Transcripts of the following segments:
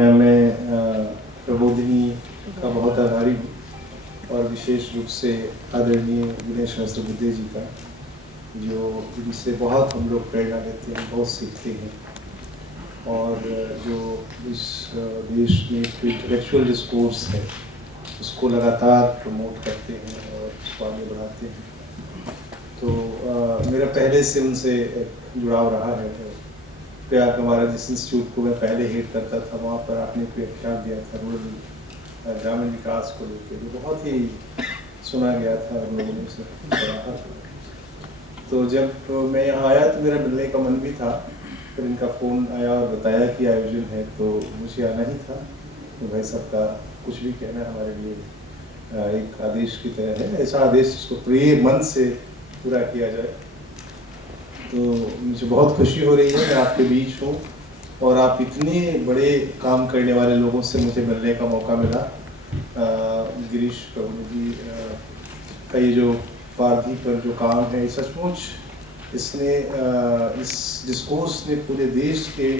मैं प्रबोधिनी का बहुत आभारी हूँ और विशेष रूप से आदरणीय विनय सहस्त्रबुद्धे जी का, जो जिनसे बहुत हम लोग प्रेरणा लेते हैं, बहुत सीखते हैं और जो इस देश में इंटेलेक्चुअल डिस्कोर्स है उसको लगातार प्रमोट करते हैं और उसको आगे बढ़ाते हैं। तो मेरा पहले से उनसे जुड़ाव रहा है। प्यार हमारा जिस इंस्टीट्यूट को मैं पहले हेड करता था, वहाँ पर आपने कोई व्याख्यान दिया था रूरल ग्रामीण विकास को लेकर, जो बहुत ही सुना गया था और लोगों ने उसे सराहा। तो जब मैं यहाँ आया तो मेरा मिलने का मन भी था, फिर इनका फ़ोन आया और बताया कि आयोजन है, तो मुझे आना ही था। तो भाई सबका कुछ भी कहना हमारे लिए एक आदेश की तरह है, ऐसा आदेश जिसको प्रिय मन से पूरा किया जाए। तो मुझे बहुत खुशी हो रही है मैं आपके बीच हूँ और आप इतने बड़े काम करने वाले लोगों से मुझे मिलने का मौका मिला। गिरीश प्रभु जी का ये जो पारधी पर जो काम है, सचमुच इसने इस डिस्कोर्स ने पूरे देश के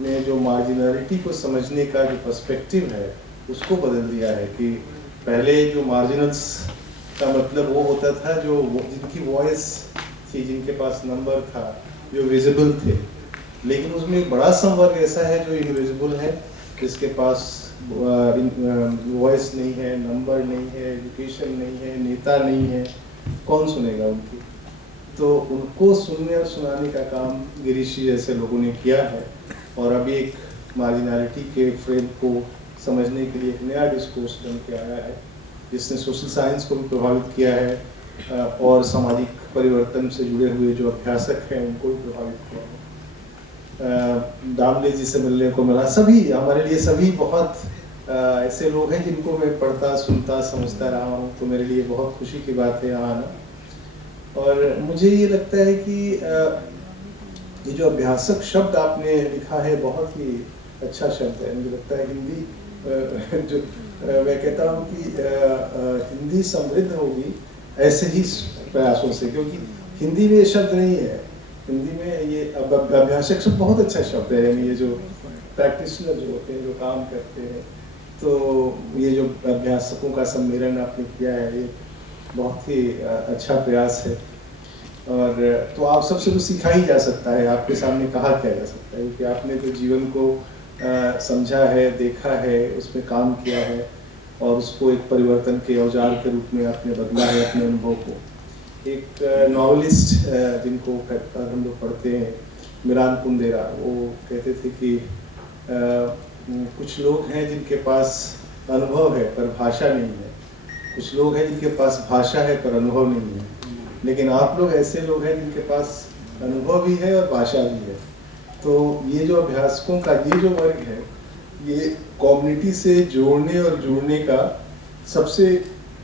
में जो मार्जिनलिटी को समझने का जो पर्सपेक्टिव है उसको बदल दिया है। कि पहले जो मार्जिनल्स का मतलब वो होता था जो जिनकी वॉइस थी, जिनके पास नंबर था, जो विजिबल थे, लेकिन उसमें एक बड़ा संवर्ग ऐसा है जो इनविजिबल है, जिसके पास वॉइस नहीं है, नंबर नहीं है, एजुकेशन नहीं है, नेता नहीं है, कौन सुनेगा उनकी। तो उनको सुनने और सुनाने का काम गिरीश जी जैसे लोगों ने किया है और अभी एक मार्जिनलिटी के फ्रेम को समझने के लिए एक नया डिस्कोर्स बन के आया है, जिसने सोशल साइंस को भी प्रभावित किया है और सामाजिक परिवर्तन से जुड़े हुए जो अभ्यासक हैं उनको भी प्रभावित किया है। दामले जी से मिलने को मिला, सभी हमारे लिए सभी बहुत ऐसे लोग हैं जिनको मैं पढ़ता सुनता समझता रहा हूँ, तो मेरे लिए बहुत खुशी की बात है यहाँ आना। और मुझे ये लगता है कि ये जो अभ्यासक शब्द आपने लिखा है बहुत ही अच्छा शब्द है। मुझे लगता है हिंदी जो मैं कहता हूँ कि हिंदी समृद्ध होगी ऐसे ही प्रयासों से, क्योंकि हिंदी में ये शब्द नहीं है। हिंदी में ये अभ्यासक शब्द बहुत अच्छा शब्द है, यानी ये जो प्रैक्टिशनर जो होते हैं, जो काम करते हैं, तो ये जो अभ्यासकों का सम्मेलन आपने किया है ये बहुत ही अच्छा प्रयास है। और तो आप सबसे तो सीखा ही जा सकता है, आपके सामने कहा क्या जा सकता है, क्योंकि आपने तो जीवन को समझा है, देखा है, उसमें काम किया है और उसको एक परिवर्तन के औजार के रूप में आपने बदला है अपने अनुभव को। एक नॉवलिस्ट जिनको हम लोग पढ़ते हैं, मिरान कुंदेरा, वो कहते थे कि कुछ लोग हैं जिनके पास अनुभव है पर भाषा नहीं है, कुछ लोग हैं जिनके पास भाषा है पर अनुभव नहीं है, लेकिन आप लोग ऐसे लोग हैं जिनके पास अनुभव भी है और भाषा भी है। तो ये जो अभ्यासकों का ये जो वर्ग है, ये कम्युनिटी से जोड़ने और जुड़ने का सबसे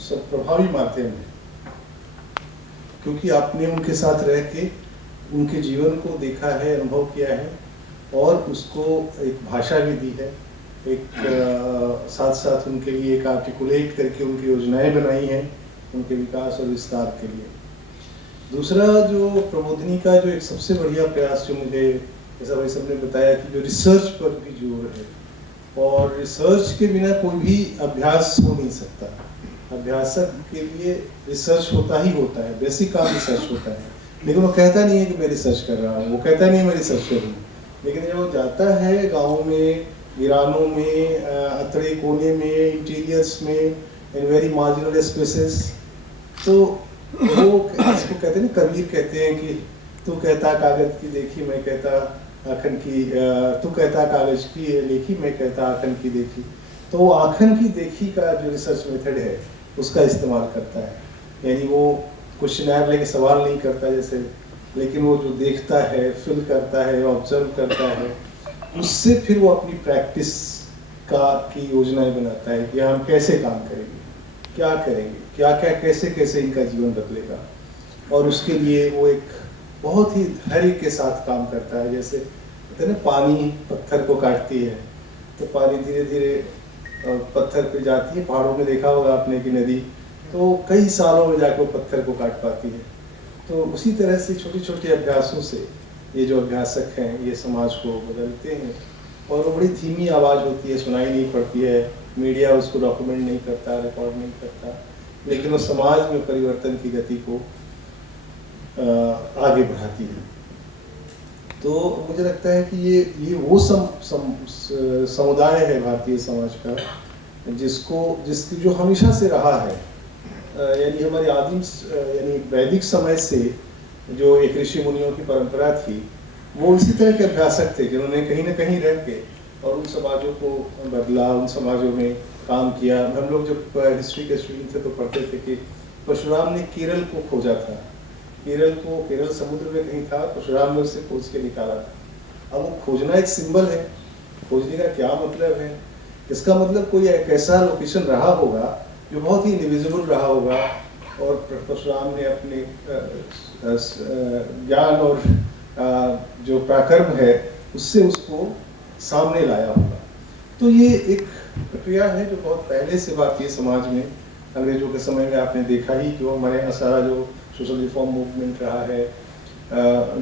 प्रभावी माध्यम है, क्योंकि आपने उनके साथ रह के उनके जीवन को देखा है, अनुभव किया है और उसको एक भाषा भी दी है, एक साथ साथ उनके लिए एक आर्टिकुलेट करके उनकी योजनाएं बनाई हैं उनके विकास और विस्तार के लिए। दूसरा जो प्रबोधिनी का जो एक सबसे बढ़िया प्रयास जो मुझे, जैसा भाई सबने बताया कि जो रिसर्च पर भी जोर है, और रिसर्च के बिना कोई भी अभ्यास हो नहीं सकता। अभ्यासक के लिए रिसर्च होता ही होता है, बेसिक काम रिसर्च होता है, लेकिन वो कहता नहीं है कि मैं रिसर्च कर रहा हूँ, वो कहता नहीं है मैं रिसर्च कर रहा हूँ, लेकिन जब वो जाता है गाँव में, वीरानों में, अतड़े कोने में, इंटीरियर्स में, इन वेरी मार्जिनल स्पेसेस, तो वो इसको कहते हैं ना, कबीर कहते हैं कि तू कहता कागज की देखी, मैं कहता आखन की, तू कहता कागज की लेखी, मैं कहता आखन की देखी। तो वो आखन की देखी का जो रिसर्च मेथड है उसका इस्तेमाल करता है, यानी वो क्वेश्चनर लेके सवाल नहीं करता जैसे, लेकिन वो जो देखता है, फील करता है, ऑब्जर्व करता है, उससे फिर वो अपनी प्रैक्टिस की योजनाएं बनाता है कि हम कैसे काम करेंगे, क्या करेंगे, क्या क्या कैसे कैसे इनका जीवन बदलेगा। और उसके लिए वो एक बहुत ही धैर्य के साथ काम करता है। जैसे कहते हैं ना, पानी पत्थर को काटती है, तो पानी धीरे धीरे पत्थर पे जाती है। पहाड़ों में देखा होगा आपने कि नदी तो कई सालों में जाकर पत्थर को काट पाती है। तो उसी तरह से छोटे छोटे अभ्यासों से ये जो अभ्यासक हैं ये समाज को बदलते हैं और वो बड़ी धीमी आवाज़ होती है, सुनाई नहीं पड़ती है, मीडिया उसको डॉक्यूमेंट नहीं करता, रिकॉर्ड नहीं करता, लेकिन वो समाज में परिवर्तन की गति को आगे बढ़ाती है। तो मुझे लगता है कि ये वो समुदाय है भारतीय समाज का जिसकी जो हमेशा से रहा है, यानी हमारे आदिम यानी वैदिक समय से जो एक ऋषि मुनियों की परंपरा थी, वो इसी तरह के अभ्यासक थे जिन्होंने कहीं ना कहीं रह के और उन समाजों को बदला, उन समाजों में काम किया। हम लोग जब हिस्ट्री के स्टूडेंट थे तो पढ़ते थे कि परशुराम ने केरल को खोजा था, केरल समुद्र में कहीं था, परशुराम ने उसे खोज के निकाला था। अब वो खोजना एक सिंबल है, खोजने का क्या मतलब है? इसका मतलब कोई एक ऐसा लोकेशन रहा होगा जो बहुत ही इनविजिबल रहा होगा और परशुराम ने अपने ज्ञान और जो पराक्रम है उससे उसको सामने लाया होगा। तो ये एक प्रक्रिया है जो बहुत पहले से भारतीय समाज में, अंग्रेजों के समय में आपने देखा ही, जो हमारे यहाँ सारा जो सोशल रिफॉर्म मूवमेंट रहा है,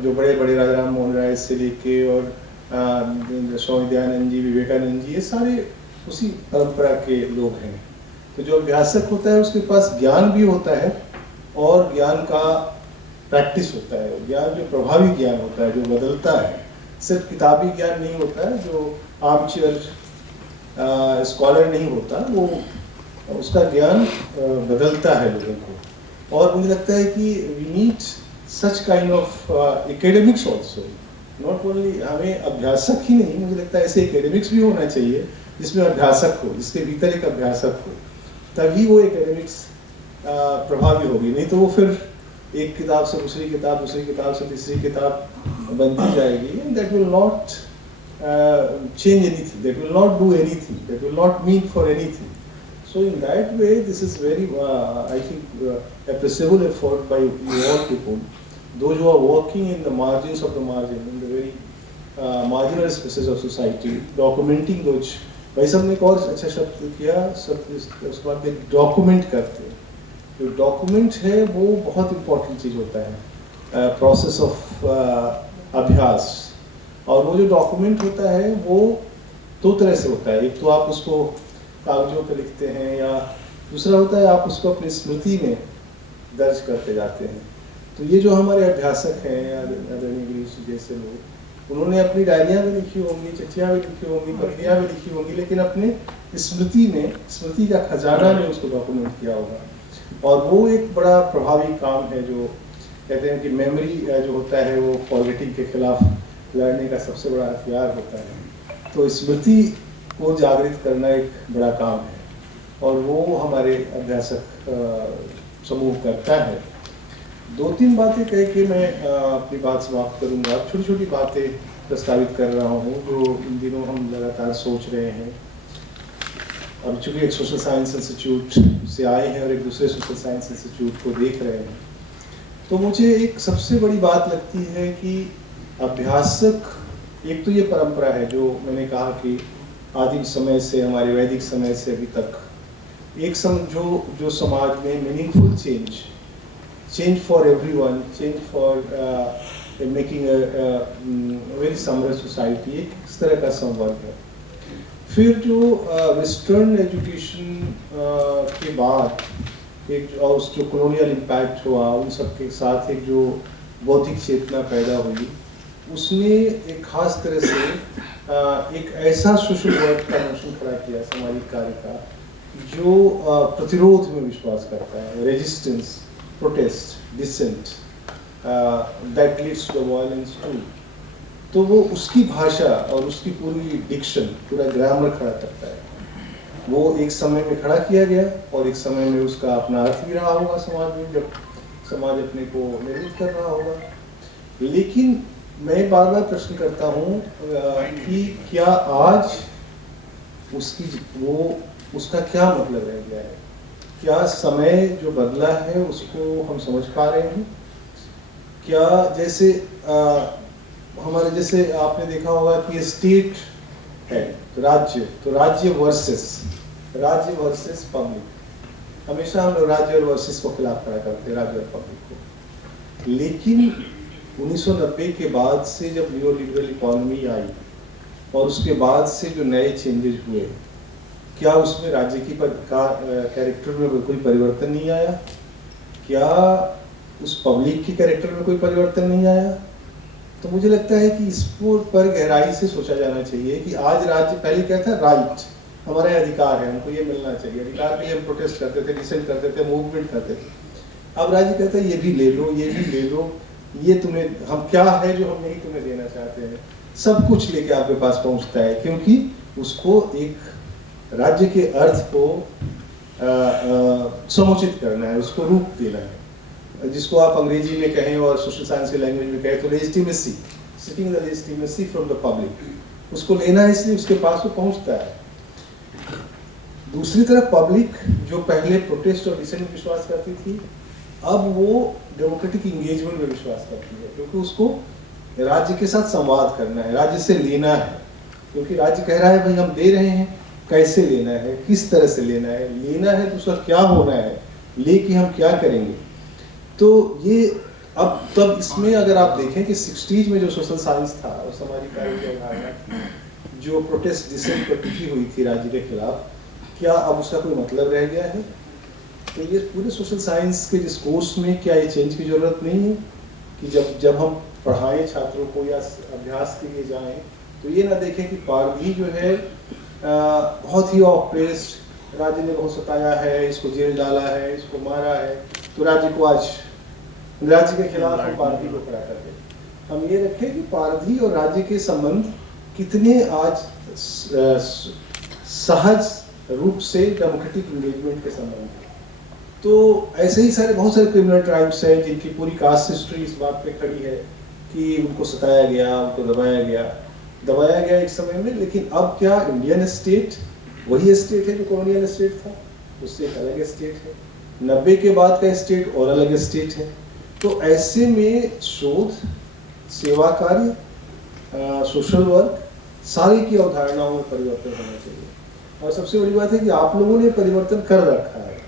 जो बड़े बड़े राजा राम मोहन राय से लेके और स्वामी दयानंद जी, विवेकानंद जी, ये सारे उसी परंपरा के लोग हैं। तो जो अभ्यासक होता है उसके पास ज्ञान भी होता है और ज्ञान का प्रैक्टिस होता है, ज्ञान जो प्रभावी ज्ञान होता है, जो बदलता है, सिर्फ किताबी ज्ञान नहीं होता है, जो आर्मचेयर स्कॉलर नहीं होता, वो उसका ज्ञान बदलता है लोगों को। और मुझे लगता है कि we need such kind of academics also, not only हमें अभ्यासक ही नहीं, मुझे लगता है ऐसे एकेडमिक्स भी होना चाहिए जिसमें अभ्यासक हो, जिसके भीतर एक अभ्यासक हो, तभी वो एकेडमिक्स प्रभावी होगी। नहीं तो वो फिर एक किताब से दूसरी किताब, दूसरी किताब से तीसरी किताब बनती जाएगी, and that will not change anything, that will not do anything, that will not mean for anything. So in that way, this is very, I think, appreciable effort by you all people, those who are working in the margins of the margin, in the very marginal spaces of society, documenting those. भाई साहब ने एक और अच्छा शब्द किया, उसके बाद डॉक्यूमेंट करते हैं। जो डॉक्यूमेंट है वो बहुत इम्पोर्टेंट चीज़ होता है, प्रोसेस ऑफ अभ्यास। और वो जो डॉक्यूमेंट होता है वो दो तरह से होता है, एक तो आप उसको कागजों पे लिखते हैं, या दूसरा होता है आप उसको अपनी स्मृति में दर्ज करते जाते हैं। तो ये जो हमारे अभ्यासक हैं या इंग्लिश जैसे लोग, उन्होंने अपनी डायरियाँ भी लिखी होंगी, चिट्ठियाँ भी लिखी होंगी, पत्रियाँ भी लिखी होंगी, लेकिन अपने स्मृति में, स्मृति का खजाना में उसको डॉक्यूमेंट किया होगा। और वो एक बड़ा प्रभावी काम है, जो कहते हैं कि मेमोरी जो होता है वो फॉरगेटिंग के खिलाफ लड़ने का सबसे बड़ा हथियार होता है। तो स्मृति को जागृत करना एक बड़ा काम है और वो हमारे अभ्यासक समूह करता है। दो तीन बातें कह के मैं अपनी बात समाप्त करूंगा। छोटी छोटी बातें प्रस्तावित कर रहा हूँ जो इन दिनों हम लगातार सोच रहे हैं। अब चूंकि एक सोशल साइंस इंस्टीट्यूट से आए हैं और एक दूसरे सोशल साइंस इंस्टीट्यूट को देख रहे हैं, तो मुझे एक सबसे बड़ी बात लगती है कि अभ्यासक, एक तो ये परंपरा है जो मैंने कहा कि आदिम समय से, हमारे वैदिक समय से अभी तक एक समझो जो समाज में meaningful change for everyone, change for making very summer society, एक इस तरह का संवर्ग है। फिर जो वेस्टर्न एजुकेशन के बाद एक और जो कॉलोनियल इम्पैक्ट हुआ, उन सब के साथ एक जो बौद्धिक चेतना पैदा हुई, उसने एक खास तरह से एक ऐसा सोशल वर्क का नोशन खड़ा किया, सामाजिक कार्य का, जो प्रतिरोध में विश्वास करता है, resistance, protest, dissent, that leads to violence too. तो वो उसकी भाषा और उसकी पूरी डिक्शन, पूरा ग्रामर खड़ा करता है। वो एक समय में खड़ा किया गया और एक समय में उसका अपना अर्थ भी रहा होगा समाज में, जब समाज अपने को निर्मित कर रहा होगा। लेकिन मैं बार बार प्रश्न करता हूँ कि क्या आज उसका क्या मतलब रह गया है? क्या समय जो बदला है उसको हम समझ पा रहे हैं? क्या जैसे हमारे जैसे आपने देखा होगा कि स्टेट है, तो राज्य वर्सेस पब्लिक, हमेशा हम लोग राज्य और वर्सेस को खिलाफ खड़ा करते हैं, राज्य और पब्लिक को। लेकिन 1990 के बाद से जब न्यू लिबरल इकोनॉमी आई और उसके बाद से जो नए चेंजेस हुए, क्या उसमें राज्य की कैरेक्टर में कोई परिवर्तन नहीं आया? क्या उस पब्लिक की कैरेक्टर में कोई परिवर्तन नहीं आया? तो मुझे लगता है कि इसको पर गहराई से सोचा जाना चाहिए कि आज राज्य पहले क्या था, राइट, हमारा अधिकार है, हमको ये मिलना चाहिए, अधिकार के लिए हम प्रोटेस्ट करते थे, डिसेंट करते थे, मूवमेंट करते थे। अब राज्य कहता है ये भी ले लो, ये भी ले लो, ये तुम्हें हम क्या है जो हम नहीं तुम्हें देना चाहते हैं, सब कुछ लेके आपके पास पहुंचता है, क्योंकि उसको एक राज्य के अर्थ को समुचित करना है, उसको रूप देना है, जिसको आप अंग्रेजी में कहें और सोशल साइंस के लैंग्वेज में कहें तो legitimacy, seeking the legitimacy from the public, उसको लेना है, इसलिए उसके पास वो पहुंचता है। दूसरी तरफ पब्लिक जो पहले प्रोटेस्ट और डिसेंट में विश्वास करती थी, अब वो डेमोक्रेटिक इंगेजमेंट में विश्वास करती है, क्योंकि उसको राज्य के साथ संवाद करना है, राज्य से लेना है, क्योंकि राज्य कह रहा है भाई हम दे रहे हैं, कैसे लेना है, किस तरह से लेना है, लेना है तो उसका क्या होना है, लेके हम क्या करेंगे। तो ये अब तब इसमें अगर आप देखें कि 60s में जो सोशल साइंस था और सामाजिक कार्य की अवधारणा थी, जो प्रोटेस्ट डिसेंट पर टिकी हुई थी राज्य के खिलाफ, क्या अब उसका कोई मतलब रह गया है? तो ये पूरे सोशल साइंस के डिस्कोर्स में क्या ये चेंज की जरूरत नहीं है कि जब हम पढ़ाएं छात्रों को या अभ्यास के लिए जाएं तो ये ना देखें कि पारधी जो है बहुत ही ऑफ प्लेस, राज्य ने बहुत सताया है, इसको जेल डाला है, इसको मारा है, तो राज्य को आज राज्य के खिलाफ हम पारधी को खड़ा कर दें। हम ये रखें कि पारधी और राज्य के संबंध कितने आज सहज रूप से डेमोक्रेटिक इंगेजमेंट के संबंध है। तो ऐसे ही बहुत सारे क्रिमिनल ट्राइब्स हैं जिनकी पूरी कास्ट हिस्ट्री इस बात पे खड़ी है कि उनको सताया गया, उनको दबाया गया एक समय में, लेकिन अब क्या इंडियन स्टेट वही स्टेट है जो कॉलोनियल स्टेट था, उससे एक अलग स्टेट है, 90 के बाद का स्टेट और अलग स्टेट है। तो ऐसे में शोध, सेवा कार्य, सोशल वर्क, सारी की अवधारणाओं में परिवर्तन होना चाहिए। और सबसे बड़ी बात है कि आप लोगों ने परिवर्तन कर रखा है,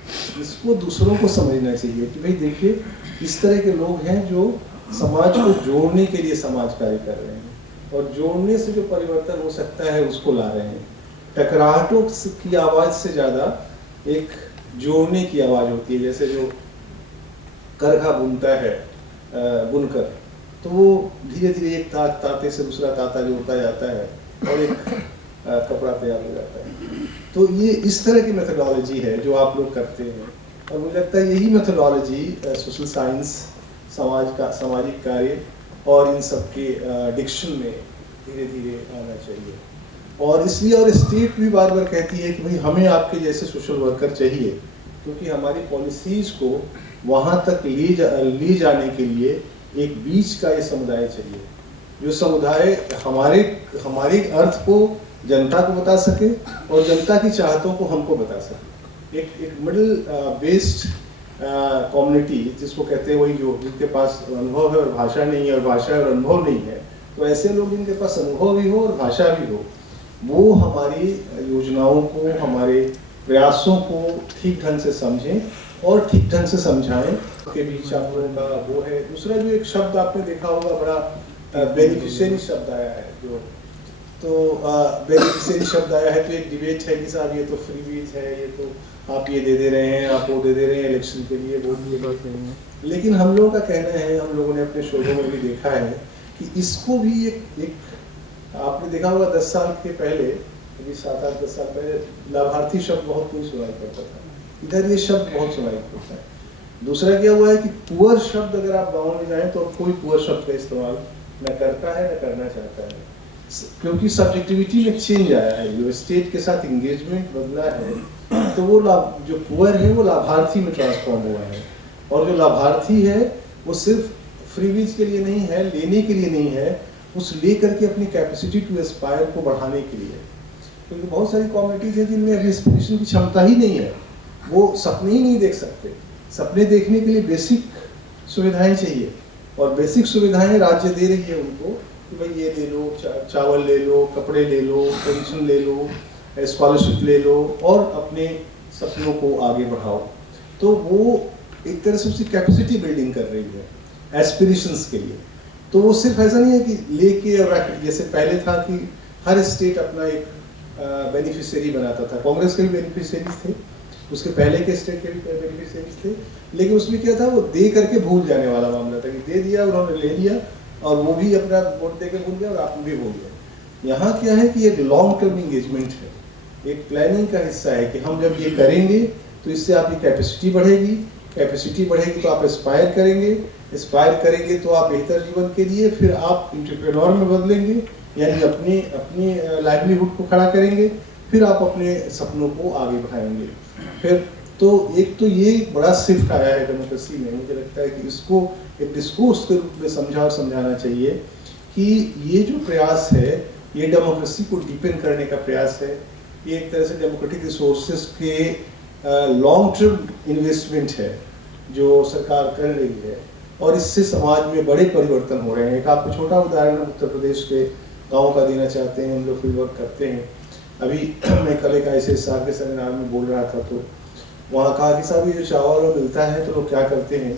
इसको दूसरों को समझना चाहिए कि भाई देखिए इस तरह के लोग हैं जो समाज को जोड़ने के लिए समाज कार्य कर रहे हैं, और जोड़ने से जो परिवर्तन हो सकता है उसको ला रहे हैं। टकराहटों की आवाज़ से ज़्यादा एक जोड़ने की आवाज़ होती है, जैसे जो करघा बुनता है बुनकर, तो वो धीरे धीरे एक तांते से दूसरा तांता जोड़ता जाता है और एक कपड़ा तैयार हो जाता है। तो ये इस तरह की मेथोडोलॉजी है जो आप लोग करते हैं, और मुझे लगता है यही मेथोडोलॉजी सोशल साइंस, सामाजिक कार्य और इन सब के डिक्शन में धीरे धीरे आना चाहिए। और इसलिए और स्टेट भी बार बार कहती है कि भाई हमें आपके जैसे सोशल वर्कर चाहिए, क्योंकि हमारी पॉलिसीज़ को वहाँ तक ले जाने के लिए एक बीच का ये समुदाय चाहिए, जो समुदाय हमारे अर्थ को जनता को बता सके और जनता की चाहतों को हमको बता सके। एक मिडिल बेस्ड कम्युनिटी जिसको कहते हैं, वही जो जिनके पास अनुभव है और भाषा नहीं है, और भाषा और अनुभव नहीं है, तो ऐसे लोग जिनके पास अनुभव भी हो और भाषा भी हो, वो हमारी योजनाओं को, हमारे प्रयासों को ठीक ढंग से समझें और ठीक ढंग से समझाएं। के बीच आप लोगों का वो है। दूसरा जो एक शब्द आपने देखा होगा, बड़ा बेनिफिशियरी शब्द आया है, जो तो बेनिफिशियरी शब्द आया है, तो एक डिबेट है कि साहब ये तो फ्रीबीज है, ये तो आप ये दे रहे हैं, आप वो दे रहे हैं इलेक्शन के लिए, वोट ये बात नहीं है। लेकिन हम लोगों का कहना है, हम लोगों ने अपने शोधों में भी देखा है कि इसको भी एक आपने देखा होगा 10 साल के पहले, अभी 7-8-10 साल पहले लाभार्थी शब्द बहुत कोई सुनाई पड़ता था, इधर ये शब्द बहुत सुनाई पड़ता है। दूसरा क्या हुआ है कि पुअर शब्द, अगर आप गाँव में जाएं तो कोई पुअर शब्द का इस्तेमाल न करता है न करना चाहता है, क्योंकि सब्जेक्टिविटी में चेंज आया है, जो स्टेट के साथ इंगेजमेंट बदला है, तो वो जो पुअर है वो लाभार्थी में ट्रांसफॉर्म हुआ है। और जो लाभार्थी है वो सिर्फ फ्रीबीज के लिए नहीं है, लेने के लिए नहीं है, उस लेकर के अपनी कैपेसिटी टू एस्पायर को बढ़ाने के लिए। क्योंकि बहुत सारी कम्युनिटीज हैं जिनमें अभी एस्पिरेशन की क्षमता ही नहीं है, वो सपने ही नहीं देख सकते। सपने देखने के लिए बेसिक सुविधाएं चाहिए, और बेसिक सुविधाएं राज्य दे रही है उनको कि भाई ये ले लो, चावल ले लो, कपड़े ले लो, पेंशन ले लो, स्कॉलरशिप ले लो, और अपने सपनों को आगे बढ़ाओ। तो वो एक तरह से उसकी कैपेसिटी बिल्डिंग कर रही है एस्पिरेशंस के लिए। तो वो सिर्फ ऐसा नहीं है कि लेके और जैसे पहले था कि हर स्टेट अपना एक बेनिफिशियरी बनाता था। कांग्रेस के भी बेनिफिशियरीज थे, उसके पहले के स्टेट के भी बेनिफिशियरीज थे, लेकिन उसमें क्या था, वो दे करके भूल जाने वाला मामला था कि दे दिया, उन्होंने ले लिया और वो भी अपना वोट दे के भूल गया और आप भी भूल गए। यहाँ क्या है कि एक लॉन्ग टर्म इंगेजमेंट है, एक प्लानिंग का हिस्सा है कि हम जब ये करेंगे तो इससे आपकी कैपेसिटी बढ़ेगी, कैपेसिटी बढ़ेगी तो आप एस्पायर करेंगे, एस्पायर करेंगे तो आप बेहतर जीवन के लिए फिर आप एंटरप्रेन्योर में बदलेंगे, यानी अपनी अपनी लाइवलीहुड को खड़ा करेंगे, फिर आप अपने सपनों को आगे बढ़ाएंगे। फिर तो एक तो ये बड़ा शिफ्ट आया है डेमोक्रेसी में, मुझे लगता है कि इसको एक डिस्कोर्स के रूप में समझा और समझाना चाहिए कि ये जो प्रयास है ये डेमोक्रेसी को डीपेन करने का प्रयास है, ये एक तरह से डेमोक्रेटिक रिसोर्सेज के लॉन्ग टर्म इन्वेस्टमेंट है जो सरकार कर रही है, और इससे समाज में बड़े परिवर्तन हो रहे हैं। एक आपको छोटा उदाहरण उत्तर प्रदेश के गाँव का देना चाहते हैं, हम लोग फील्ड वर्क करते हैं। अभी मैं कल एक ICSR के सेमिनार में बोल रहा था, तो वहाँ कहा कि साहब ये जो चावल मिलता है तो लोग क्या करते हैं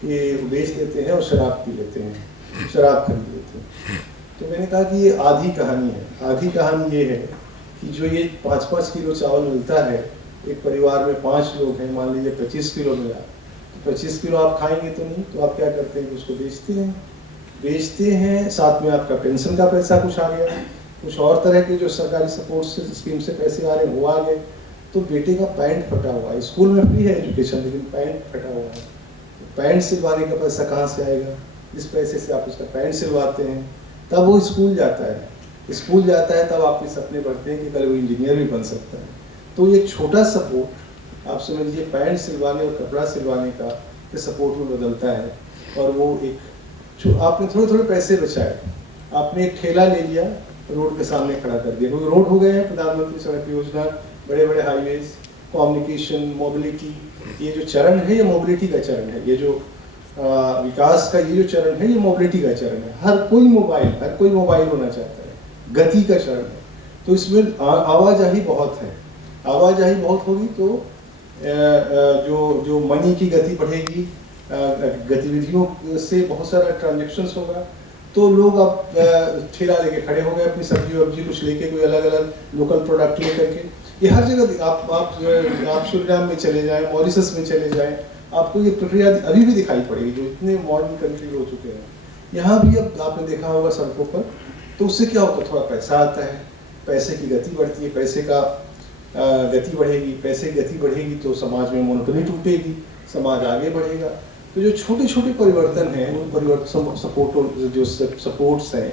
कि बेच देते हैं और शराब पी लेते हैं, शराब खरीद लेते हैं। तो मैंने कहा कि ये आधी कहानी है। आधी कहानी ये है कि जो ये 5-5 किलो चावल मिलता है, एक परिवार में 5 लोग हैं, मान लीजिए 25 किलो मिला, तो 25 किलो आप खाएंगे तो नहीं, तो आप क्या करते हैं कि उसको बेचते हैं, साथ में आपका पेंशन का पैसा कुछ आ गया, कुछ और तरह के जो सरकारी सपोर्ट स्कीम से पैसे आ रहे हैं वो आ गए। तो बेटे का पैंट फटा हुआ है, स्कूल में फ्री है एजुकेशन, लेकिन पैंट फटा हुआ है, पैंट सिलवाने का पैसा कहाँ से आएगा? जिस पैसे से आप उसका पैंट सिलवाते हैं तब वो स्कूल जाता है, तब आपके सपने बढ़ते हैं कि कल वो इंजीनियर भी बन सकता है। तो ये छोटा सपोर्ट आप समझ लीजिए पैंट सिलवाने और कपड़ा सिलवाने का के सपोर्ट में बदलता है, और वो एक जो आपने थोड़े पैसे बचाए, आपने एक ठेला ले लिया, रोड के सामने खड़ा कर दिया, क्योंकि रोड हो गए हैं, प्रधानमंत्री सड़क योजना, बड़े बड़े हाईवेज, कम्युनिकेशन, मोबिलिटी, ये जो चरण है ये मोबिलिटी का चरण है, ये जो विकास का ये जो चरण है ये मोबिलिटी का चरण है। हर कोई मोबाइल होना चाहता है, गति का चरण है। तो इसमें आवाजाही बहुत है, आवाजाही बहुत होगी तो जो मनी की गति बढ़ेगी, गतिविधियों से बहुत सारा ट्रांजेक्शंस होगा, तो लोग अब ठेला लेके खड़े हो गए, अपनी सब्जी वब्जी कुछ लेके, कोई अलग अलग लोकल प्रोडक्ट लेकर के। ये हर जगह आप सूरीनाम में चले जाएं, मॉरिशस में चले जाएं, आपको ये प्रक्रिया अभी भी दिखाई पड़ेगी, जो इतने मॉडर्न कंट्री हो चुके हैं। यहाँ भी अब आपने देखा होगा सड़कों पर, तो उससे क्या होता है, थोड़ा पैसा आता है, पैसे की गति बढ़ती है, पैसे का गति बढ़ेगी, पैसे की गति बढ़ेगी तो समाज में मोनोटोनी टूटेगी, समाज आगे बढ़ेगा। तो जो छोटे छोटे परिवर्तन हैं, उन परिवर्तन सपोर्ट्स हैं,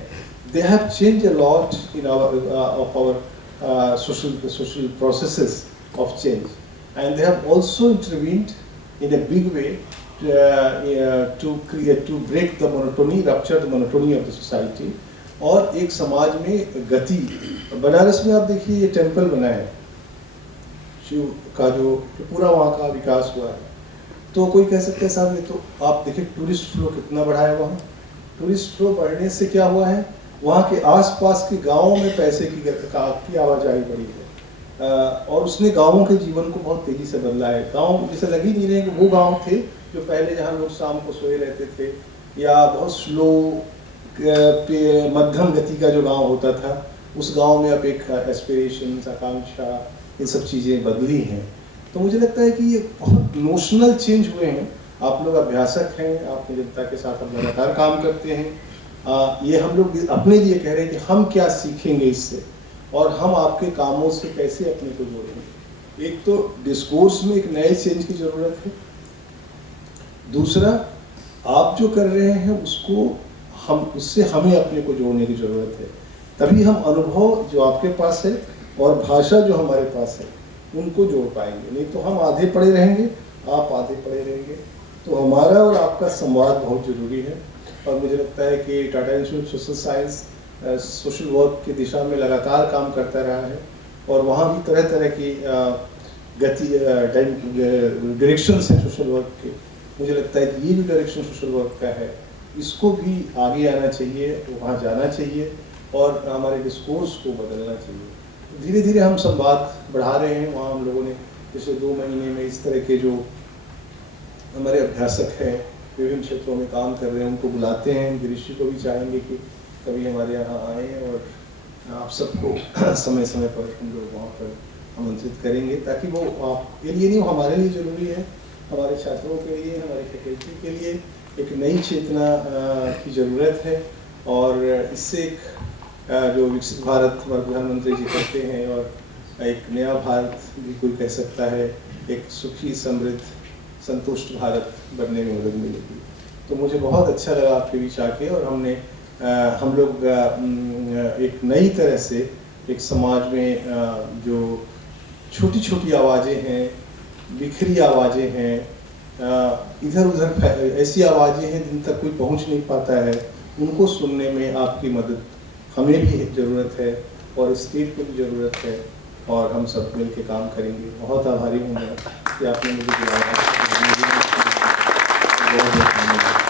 they have change a lot in our social processes of change, and they have also intervened in a big way to break the monotony, rupture the monotony of the society, और एक समाज में गति। बनारस में आप देखिए ये टेम्पल बना है शिव का, जो पूरा वहाँ का विकास हुआ है, तो कोई कह सकते हैं साहब ये तो आप देखिए टूरिस्ट फ्लो कितना बढ़ा है वहाँ। टूरिस्ट फ्लो बढ़ने से क्या हुआ है, वहाँ के आसपास के गांवों में पैसे की आवाजाही बढ़ी है, और उसने गांवों के जीवन को बहुत तेजी से बदला है। गांव जैसे लग ही नहीं रहे कि वो गांव थे जो पहले जहाँ लोग शाम को सोए रहते थे, या बहुत स्लो मध्यम गति का जो गांव होता था, उस गांव में अब एक एस्पिरेशन, आकांक्षा, ये सब चीज़ें बदली हैं। तो मुझे लगता है कि ये बहुत नोशनल चेंज हुए हैं। आप लोग अभ्यासक हैं, आप जनता के साथ अब लगातार काम करते हैं, ये हम लोग अपने लिए कह रहे हैं कि हम क्या सीखेंगे इससे, और हम आपके कामों से कैसे अपने को जोड़ेंगे। एक तो डिस्कोर्स में एक नए चेंज की ज़रूरत है, दूसरा आप जो कर रहे हैं उससे हमें अपने को जोड़ने की ज़रूरत है। तभी हम अनुभव जो आपके पास है और भाषा जो हमारे पास है उनको जोड़ पाएंगे, नहीं तो हम आधे पड़े रहेंगे, आप आधे पड़े रहेंगे। तो हमारा और आपका संवाद बहुत ज़रूरी है, और मुझे लगता है कि Tata institute social science social work की दिशा में लगातार काम करता रहा है, और वहाँ भी तरह तरह की डायरेक्शंस हैं सोशल वर्क के। मुझे लगता है कि ये जो डायरेक्शन सोशल वर्क का है इसको भी आगे आना चाहिए, वहाँ जाना चाहिए, और हमारे डिस्कोर्स को बदलना चाहिए। धीरे धीरे हम संवाद बढ़ा रहे हैं। वहाँ हम लोगों ने पिछले 2 महीने में इस तरह के जो हमारे अभ्यासक हैं विभिन्न क्षेत्रों में काम कर रहे हैं उनको बुलाते हैं। गिरीश जी को भी चाहेंगे कि कभी हमारे यहाँ आएँ और आप सबको समय समय पर हम लोग वहाँ पर आमंत्रित करेंगे, ताकि वो आपके लिए नहीं, हमारे लिए ज़रूरी है, हमारे छात्रों के लिए, हमारे फैकल्टी के लिए एक नई चेतना की ज़रूरत है। और इससे एक जो विकसित भारत हमारे प्रधानमंत्री जी कहते हैं, और एक नया भारत भी कोई कह सकता है, एक सुखी समृद्ध संतुष्ट भारत बनने में मदद मिलेगी। तो मुझे बहुत अच्छा लगा आपके बीच आके, और हम लोग एक नई तरह से एक समाज में जो छोटी छोटी आवाज़ें हैं, बिखरी आवाज़ें हैं, इधर उधर ऐसी आवाज़ें हैं जिन तक कोई पहुंच नहीं पाता है, उनको सुनने में आपकी मदद हमें भी बहुत है, और स्टेट को भी ज़रूरत है, और हम सब मिल के काम करेंगे। बहुत आभारी हूँ मैं कि आपने मुझे बुलाया। बहुत बहुत धन्यवाद।